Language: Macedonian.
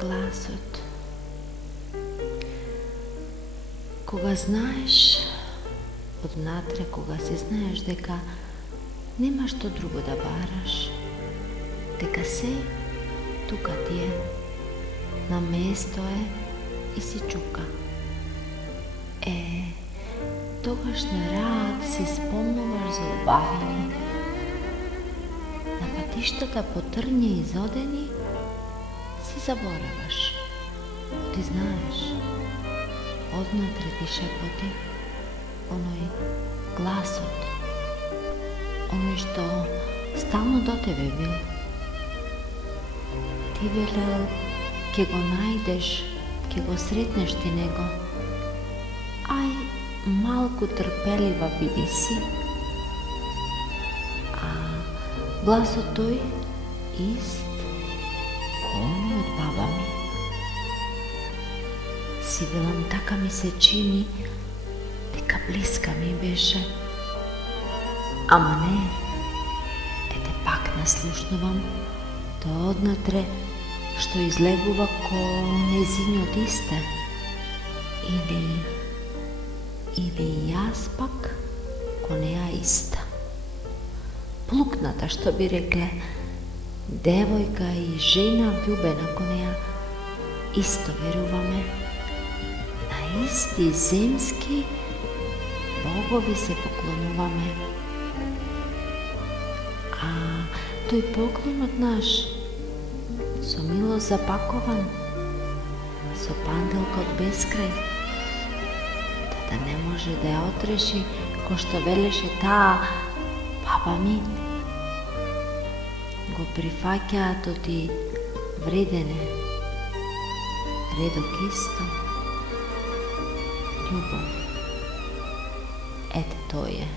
Гласот. Кога знаеш однатре, кога се знаеш дека нема што друго да бараш, дека се тука ти е, на место е и си чука. Тогаш на раат си спомнуваш за убавини, на патиштата потрнје и зодени си забораваш. Ти знаеш, однатре ти шепоти оној гласот, оној што стално до тебе бил. Ти велел, ке го најдеш, ке го сретнеш ти него. Ај, малку трпелива биди си. А гласот тој ист оној од баба ми. Си велам, така ми се чини дека блиска ми беше. Ама не, ете пак наслушнувам тоа однатре што излегува ко незињот исте. Или јас пак ко неа иста. Плукната, што би рекле, девојка и жена влюбена ко неа, исто веруваме. На исти земски богови се поклонуваме. А тој поклонот наш, со милост запакован, со панделка од бескрај, да не може да ја отреши, кој што велеше таа баба ми, го прифаќаат оти вредене, редок исто, љубов. Ете тој е.